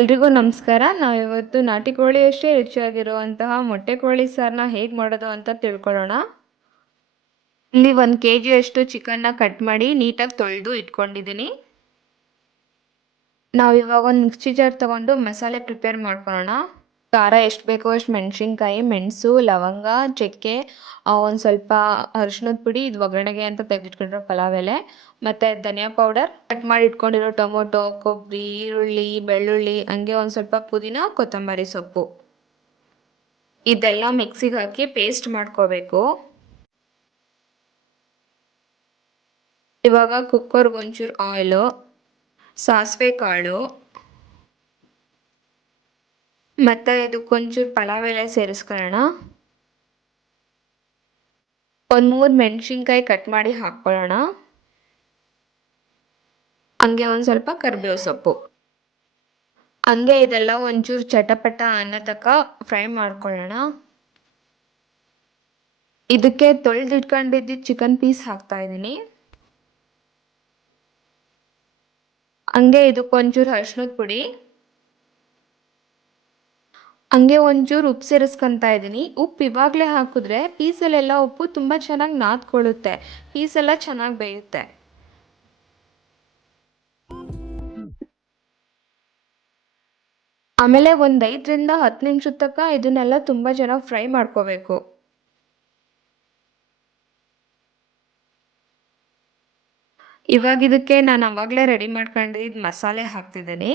ಎಲ್ರಿಗೂ ನಮಸ್ಕಾರ. ನಾವಿವತ್ತು ನಾಟಿ ಕೋಳಿಯಷ್ಟೇ ರುಚಿಯಾಗಿರುವಂತಹ ಮೊಟ್ಟೆ ಕೋಳಿ ಸಾರನ್ನ ಹೇಗೆ ಮಾಡೋದು ಅಂತ ತಿಳ್ಕೊಳ್ಳೋಣ. ಇಲ್ಲಿ 1 ಕೆಜಿಯಷ್ಟು ಚಿಕನ್ನ ಕಟ್ ಮಾಡಿ ನೀಟಾಗಿ ತೊಳೆದು ಇಟ್ಕೊಂಡಿದ್ದೀನಿ. ನಾವಿವಾಗ ಒಂದು ಮಿಕ್ಸಿ ಜಾರ್ ತಗೊಂಡು ಮಸಾಲೆ ಪ್ರಿಪೇರ್ ಮಾಡ್ಕೊಳ್ಳೋಣ. ಖಾರ ಎಷ್ಟು ಬೇಕೋ ಅಷ್ಟು ಮೆಣಸಿನ್ಕಾಯಿ, ಮೆಣಸು, ಲವಂಗ, ಚಕ್ಕೆ, ಒಂದು ಸ್ವಲ್ಪ ಅರಿಶಿಣದ ಪುಡಿ, ಇದು ಒಗ್ಗರಣೆಗೆ ಅಂತ ತೆಗೆದಿಟ್ಕೊಂಡಿರೋ ಪಲಾವ್ ಎಲೆ, ಮತ್ತು ಧನಿಯಾ ಪೌಡರ್, ಕಟ್ ಮಾಡಿ ಇಟ್ಕೊಂಡಿರೋ ಟೊಮೊಟೊ, ಕೊಬ್ಬರಿ, ಈರುಳ್ಳಿ, ಬೆಳ್ಳುಳ್ಳಿ, ಹಂಗೆ ಒಂದು ಸ್ವಲ್ಪ ಪುದೀನ, ಕೊತ್ತಂಬರಿ ಸೊಪ್ಪು. ಇದೆಲ್ಲ ಮಿಕ್ಸಿಗೆ ಹಾಕಿ ಪೇಸ್ಟ್ ಮಾಡ್ಕೋಬೇಕು. ಇವಾಗ ಕುಕ್ಕರ್ಗೆ ಒಂಚೂರು ಆಯಿಲು, ಸಾಸಿವೆ ಕಾಳು, ಮತ್ತು ಇದಕ್ಕೊಂಚೂರು ಪಲಾವ್ ಎಲೆ ಸೇರಿಸ್ಕೊಳ್ಳೋಣ. ಒಂದು 3 ಮೆಣಸಿನ್ಕಾಯಿ ಕಟ್ ಮಾಡಿ ಹಾಕ್ಕೊಳ್ಳೋಣ. ಹಂಗೆ ಒಂದು ಸ್ವಲ್ಪ ಕರಿಬೇವು ಸೊಪ್ಪು. ಹಂಗೆ ಇದೆಲ್ಲ ಒಂಚೂರು ಚಟಪಟ ಅನ್ನೋ ತನಕ ಫ್ರೈ ಮಾಡ್ಕೊಳ್ಳೋಣ. ಇದಕ್ಕೆ ತೊಳೆದಿಟ್ಕೊಂಡಿದ್ದು ಚಿಕನ್ ಪೀಸ್ ಹಾಕ್ತಾ ಇದ್ದೀನಿ. ಹಂಗೆ ಇದಕ್ಕೊಂಚೂರು ಅರಿಶಿಣದ ಪುಡಿ, ಹಂಗೆ ಒಂಚೂರು ಉಪ್ಪು ಸೇರಿಸ್ಕೊತಾ ಇದ್ದೀನಿ. ಉಪ್ಪು ಇವಾಗಲೇ ಹಾಕಿದ್ರೆ ಪೀಸಲ್ಲೆಲ್ಲ ಉಪ್ಪು ತುಂಬ ಚೆನ್ನಾಗಿ ನಾದ್ಕೊಳ್ಳುತ್ತೆ, ಪೀಸೆಲ್ಲ ಚೆನ್ನಾಗಿ ಬೇಯುತ್ತೆ. ಆಮೇಲೆ ಒಂದು 5ರಿಂದ 10 ನಿಮಿಷದ ತನಕ ಇದನ್ನೆಲ್ಲ ತುಂಬ ಚೆನ್ನಾಗಿ ಫ್ರೈ ಮಾಡ್ಕೋಬೇಕು. ಇವಾಗ ಇದಕ್ಕೆ ನಾನು ಆವಾಗಲೇ ರೆಡಿ ಮಾಡ್ಕೊಂಡಿದ್ದು ಮಸಾಲೆ ಹಾಕ್ತಿದ್ದೀನಿ.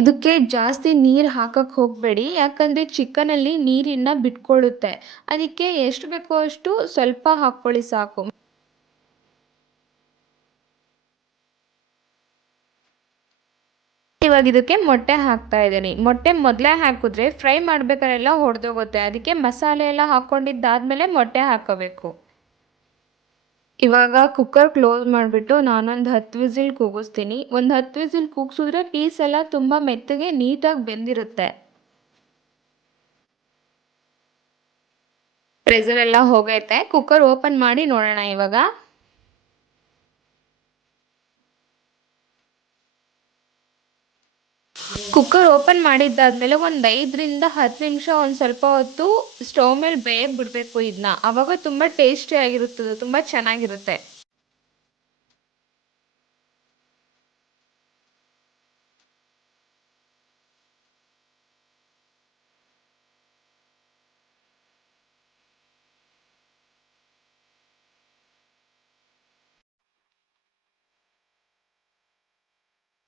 ಇದಕ್ಕೆ ಜಾಸ್ತಿ ನೀರು ಹಾಕಕ್ಕೆ ಹೋಗಬೇಡಿ, ಯಾಕಂದರೆ ಚಿಕನಲ್ಲಿ ನೀರನ್ನ ಬಿಟ್ಕೊಳ್ಳುತ್ತೆ. ಅದಕ್ಕೆ ಎಷ್ಟು ಬೇಕೋ ಅಷ್ಟು ಸ್ವಲ್ಪ ಹಾಕ್ಕೊಳ್ಳಿ ಸಾಕು. ಇವಾಗ ಇದಕ್ಕೆ ಮೊಟ್ಟೆ ಹಾಕ್ತಾ ಇದ್ದೀನಿ. ಮೊಟ್ಟೆ ಮೊದಲೇ ಹಾಕಿದ್ರೆ ಫ್ರೈ ಮಾಡ್ಬೇಕಾರೆಲ್ಲ ಹೊಡೆದೋಗುತ್ತೆ, ಅದಕ್ಕೆ ಮಸಾಲೆ ಎಲ್ಲ ಹಾಕ್ಕೊಂಡಿದ್ದಾದ್ಮೇಲೆ ಮೊಟ್ಟೆ ಹಾಕೋಬೇಕು. ಇವಾಗ ಕುಕ್ಕರ್ ಕ್ಲೋಸ್ ಮಾಡಿಬಿಟ್ಟು ನಾನೊಂದು 10 ವಿಸಿಲ್ ಕೂಗಿಸ್ತೀನಿ. ಒಂದು 10 ವಿಸಿಲ್ ಕೂಗಿಸಿದ್ರೆ ಪೀಸ್ ಎಲ್ಲ ತುಂಬ ಮೆತ್ತಗೆ ನೀಟಾಗಿ ಬೆಂದಿರುತ್ತೆ. ಪ್ರೆಷರ್ ಎಲ್ಲ ಹೋಗೈತೆ. ಕುಕ್ಕರ್ ಓಪನ್ ಮಾಡಿ ನೋಡೋಣ ಇವಾಗ. ಕುಕ್ಕರ್ ಓಪನ್ ಮಾಡಿದ್ದಾದ್ಮೇಲೆ ಒಂದು 5ರಿಂದ 10 ನಿಮಿಷ ಒಂದು ಸ್ವಲ್ಪ ಹೊತ್ತು ಸ್ಟವ್ ಮೇಲೆ ಬೇಯಕ್ಕೆ ಬಿಡಬೇಕು ಇದನ್ನ. ಆವಾಗ ತುಂಬ ಟೇಸ್ಟಿಯಾಗಿರುತ್ತದೆ, ತುಂಬ ಚೆನ್ನಾಗಿರುತ್ತೆ.